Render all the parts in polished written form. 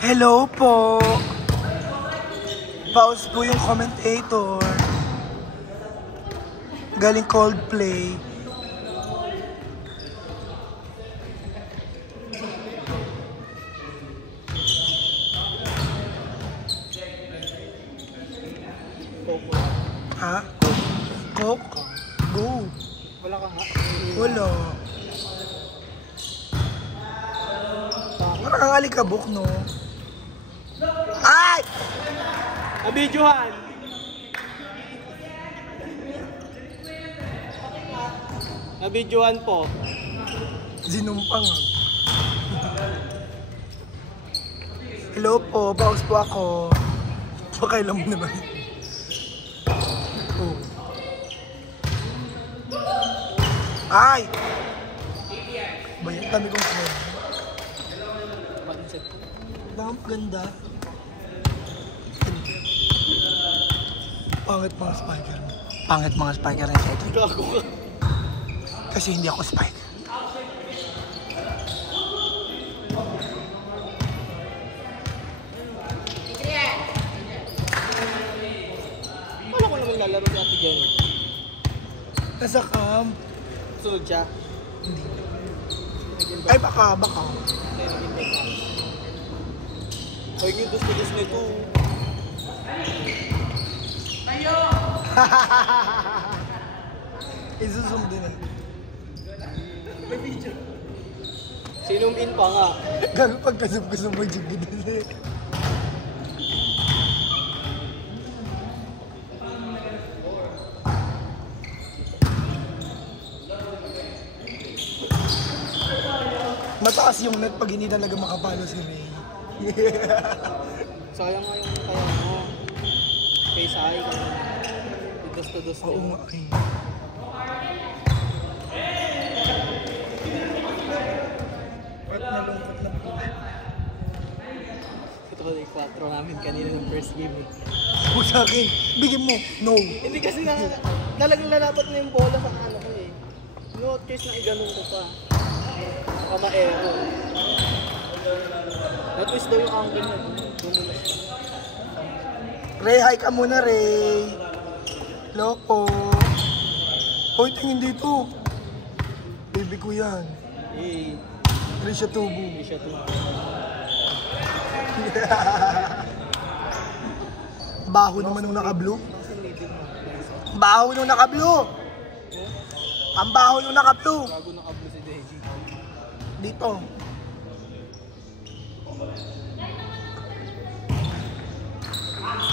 Hello po! Pause po yung commentator. Galing Coldplay. Ha? Coke? Go! Wala ka nga? Wala. Parang ang alikabok, no? Ay! Nabidyohan! Nabidyohan po. Zinumpang. Hello po, pause po ako. Pakailan mo naman. Oh. Ay! Bayan, dami kong friend. Ganda. Pangit mga spiker. Pangit mga spiker na sa Gago ka. kasi hindi ako spiker. Wala ko namang lalaro si Ate Jenny. Nasa camp. Sunod siya. Hindi. Ay baka. Ay, yung gusto nito. Isusum din ang Sinum in pa nga. gago pagkasum-kasum mo yung gidali. Mataas yung net pag hindi talaga makapalo si Ray. Sayang nga yung kaya mo. Kay Sai. Dos-dos Oo nga eh. Ba't nalungkot na po? Ito ko yung 4 namin kanina ng first game eh. Huwag sa akin, bigyan mo. No. Hindi kasi talagang lalapat na yung bola sa ano ko eh. No case na iganong ko pa. Baka ma-ero. Na-twist daw yung angle niya. Dumulas siya. Ray, hi ka muna, Ray. Hello po. Hoy, tingin dito. Baby ko yan. Eh, Ray siya tubo. hindi siya to. Baho naman nung naka-blue. Baho nung naka-blue. Ang baho nung naka-blue. Bago nakablo si Deji. Dito.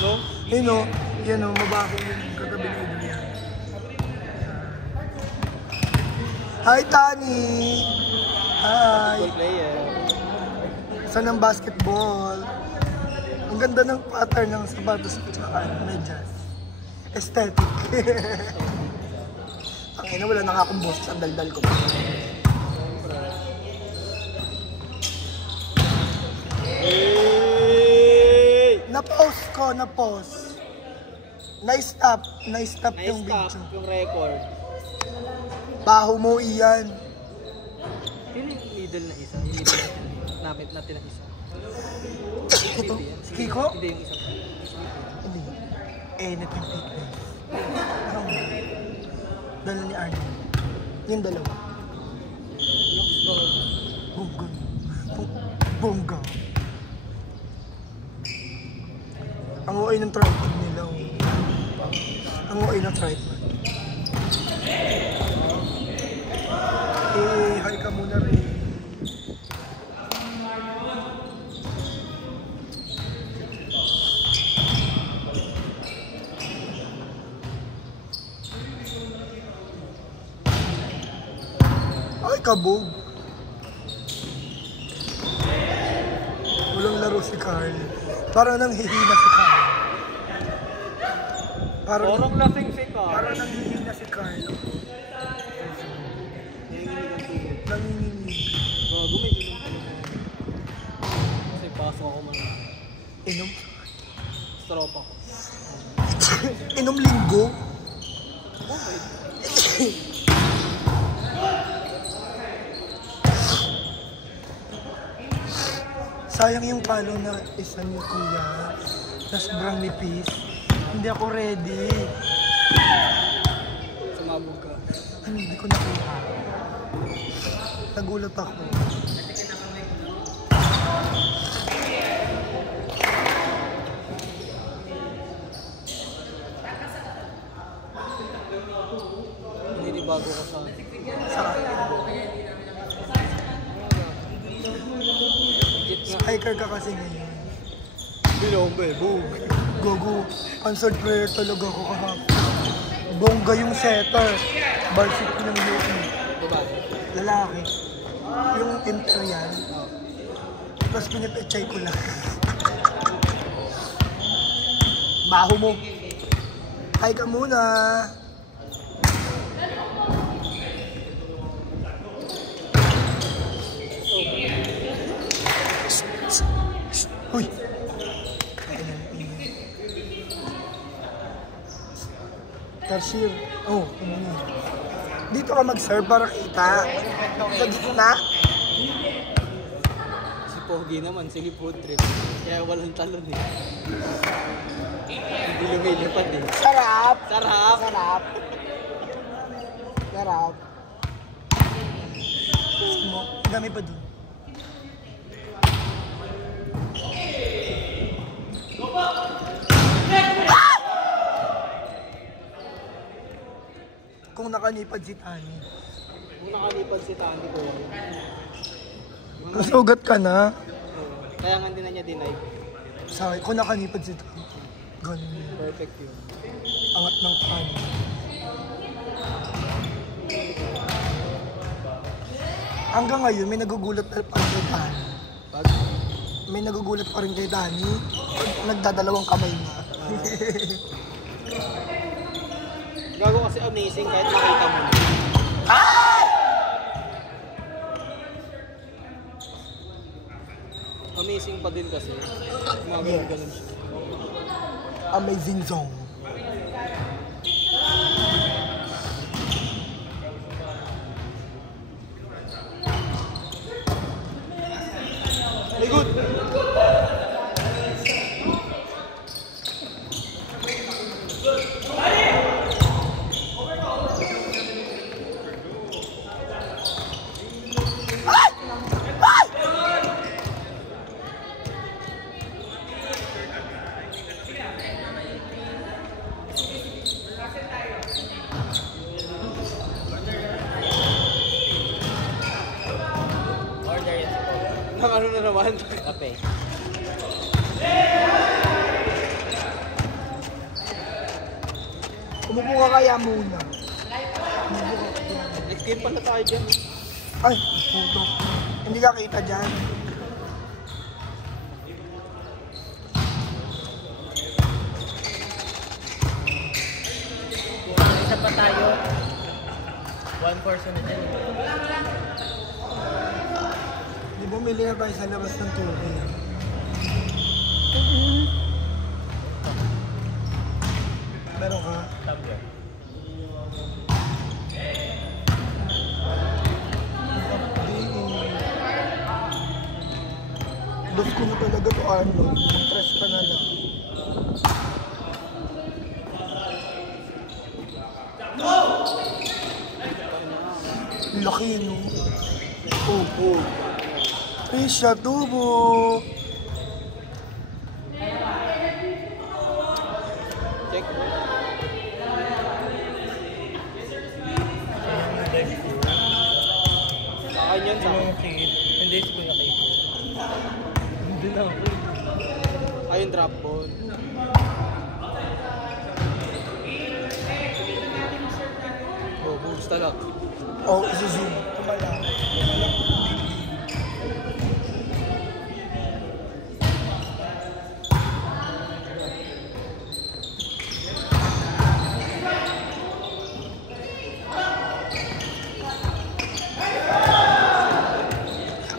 No? Yun o. Yan o, mabaho yung katabi ni Adrian. Hi, Tani! Hi! Good player. Saan ang basketball? Ang ganda ng pattern ng sapatos at saka medyas. Aesthetic. Ang ina, wala na nga akong boses. Ang daldal ko. Hey! Na-pause ko, na-pause. Na-stop yung Na-stop video. yung record. Baho mo iyan. Yun yung middle na isa. Yung middle namin natin na isa. Ito, si Kiko? Hindi yung isa. Hindi. Edit yung fitness. Ano? Dala ni Arnie. Yung dalawa. Bongga. Bongga. Ang OA ng tripod nila. Ang OA ng tripod. Eh, hi ka muna rin. Ay, kabog. Walang laro si Carl. Parang nanghihina si Carl. Parang lasing si Carl. Parang nanghihina si Carl. Nanginginig. Bago may inom ko. Kasi pasok ako man. Inom? Stropa ko. Inom linggo? Sayang yung palo na isa ni Kuya na sobrang nipis. Hindi ako ready. Sumabog ka. Ano, hindi ko nakuha. Nagulat ako. Bago ka sa... Striker ka kasi ngayon. Binombe, boom. Gogo. Answered prayer talaga ako kahapon. Bongga yung setter. Varsity ng UP. Babae. Lalaki. Yung Imperial. Tapos pinipechay ko lang. Baho mo. Hi ka muna. Uy! Tarsier. Oh, ano na. Dito ka mag-serve para kita. Sa gitna. Si Pogi naman, sige food trip. Kaya walang talon eh. Hindi lumilipad eh. Sarap! Sarap! Sarap! Sarap. Dami pa dun. Kung nakanipad si Tani. Kung nakalipad si Tani ko. Nasugat ka na. Kaya nga din na niya deny. Sorry, kung nakanipad si Tani. Ganun yun. Perfect yun. Angat ng Tani. Hanggang ngayon, may nagugulat pa rin kay Tani. Pag? May nagugulat pa rin kay Tani. Nagdadalawang kamay na. Gago kasi amazing kahit makita mo. Amazing pa din kasi. Mga ganun siya. Amazing zone. Very good! Ang ano na naman? Kape. Umupo ka kaya muna. Next game pala tayo dyan. Ay, puto. Hindi ka kita dyan. Isa pa tayo. One person na dyan. Di bumili na tayo sa labas ng tubig. Meron ka? Tablet. Dos ko na talaga to Arnold. Stress ka na lang. Laki no? Oh. Ay, siya tubo. Check mo. Saan yun sa akin? Hindi, siguro na kayo. Hindi na ako. Ayun, drop ball. Oh, moves talaga. Oh, isu-zoom. Tumala.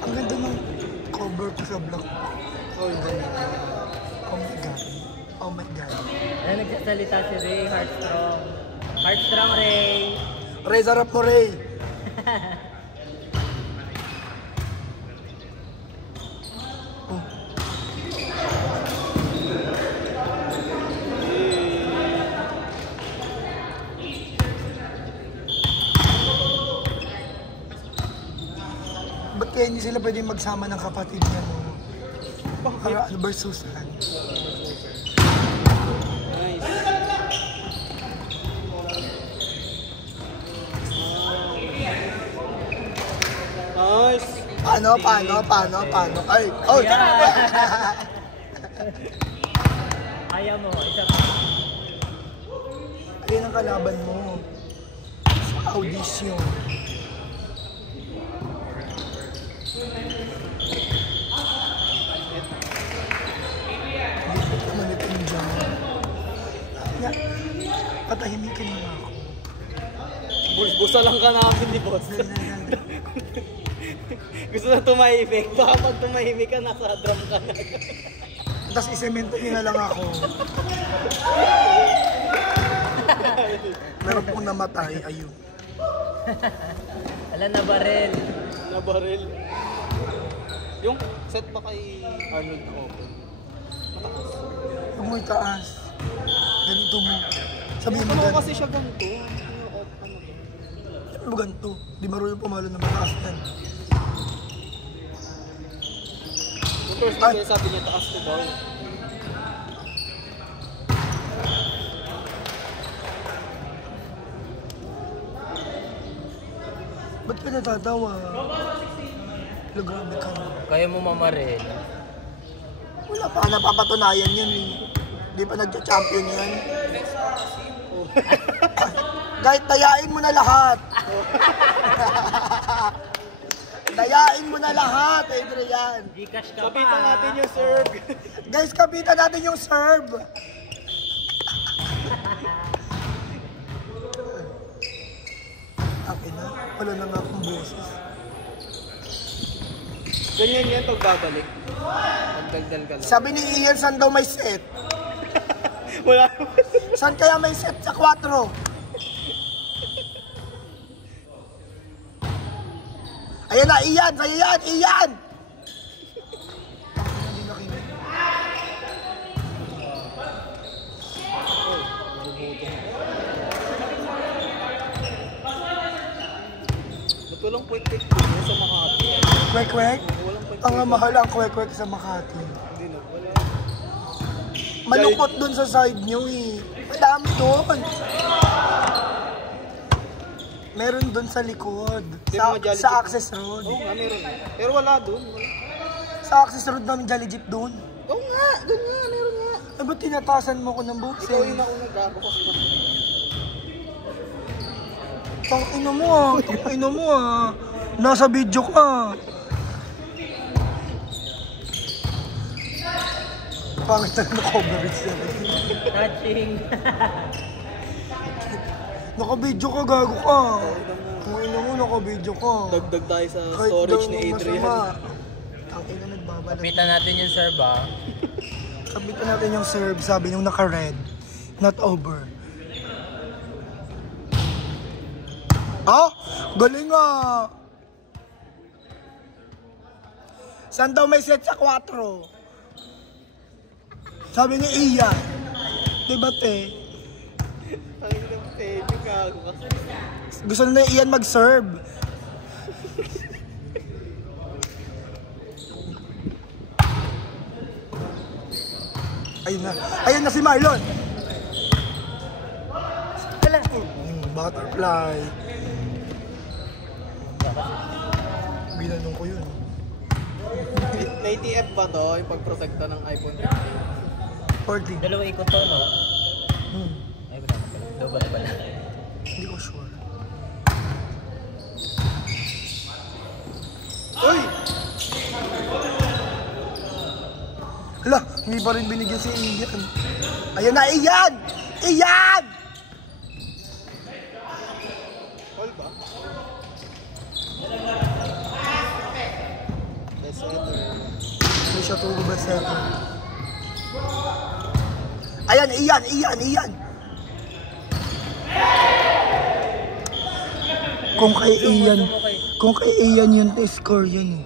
Ang ganda ng cover ko sa vlog. Oh, yun. Oh my God. Oh my God. Ay, nagsasalita si Ray Heartstrong. Heartstrong Ray. Ray, sarap mo, Ray. Oh. Ba't kaya hindi sila pwedeng magsama ng kapatid niya, no? Para versus Han. Nice. Nice. Paano? Ay! Oh! Ayaw mo, isa pa. Ayun ang kalaban mo. Sa audition. Lipot naman ito yung dyan. Nga, patahimikin mo ako. Bulbusa lang ka namin ni boss. Gusto na tumahimik. Baka pag tumahimik ka, nasa drum ka na. Tapos isemento niyo na lang ako. Meron pong namatay, ayun. Alam na barel. Na baril. Yung set pa kay Arnold na open. Matakas. Huwag mo itaas. Ganito mo. Sabihin mo Ano ganito. kasi siya ganito? Ano off ano ba? Sabihin mo ganito. Di marunong pumalo na mataas yan. Yung first Ay. game sabi niya taas to ball. Ba't ka natatawa? Lo, grabe ka na. Kaya mo mamarel. Wala pa napapatunayan yan eh. Di pa nagcha-champion yan. Kahit dayain mo na lahat. Dayain mo na lahat, Adrian. Gcash ka pa. Kapitan natin yung serve. Guys, kapitan natin yung serve. Ang ina, wala na nga akong boses. Ganyan yan pag babalik. Pagdaldal ka lang. Sabi ni Ian, saan daw may set? Wala Saan kaya may set sa 4? Ayan na, Ian! Sa'yo yan! Ian! Hindi nakinig. Ba't walang point-pick sa Makati? Kwek-kwek? Walang point-pick. Ang mahal ang kwek-kwek sa Makati. Hindi na, wala. Malungkot dun sa side nyo eh. Madami dun. Meron dun sa likod. Di Sa, ba Jolly sa Jeep? access road. Oo nga, meron. Pero wala dun. Wala. Sa access road namin Jolly Jeep dun. Oo nga, dun nga, meron nga. Eh, ba't tinatasan mo ko ng boses? Ikaw yung nauna gago kasi na. Tangina mo ah. Tangina mo ah. Nasa video ka. Pangit na coverage yan eh. Touching. Naka-video ka, gago ka. Tangina mo, naka-video ka. Dagdag tayo sa Kahit storage daw ni Adrian. masama. Tangina, nagbabalat. Kapitan natin yung serve ah. Kapitan natin yung serve, sabi nung naka-red. Not over. Ah! Galing ah! Saan daw may set sa 4? Sabi ni Ian. Diba te? Ang ina mo, Pedro, gago ka. Gusto na ni Ian mag-serve. Ayun na. Ayun na si Marlon. Wala. Butterfly. Binanong ko yun. May TF ba to? Yung pagprotekta ng iPhone 40. Dalawa ikot to, no? Ay, wala na pala. Double pala. Hindi ko sure. Uy! Hala, hindi pa rin binigyan si Ian. Ayan na, Ian! Ian! Call ba? That's it. Hindi siya tugo ba seto? Ayan, Ian! Kung kay Zoom mo, Ian, zoom mo kay. kung kay Ian yun, score yun eh.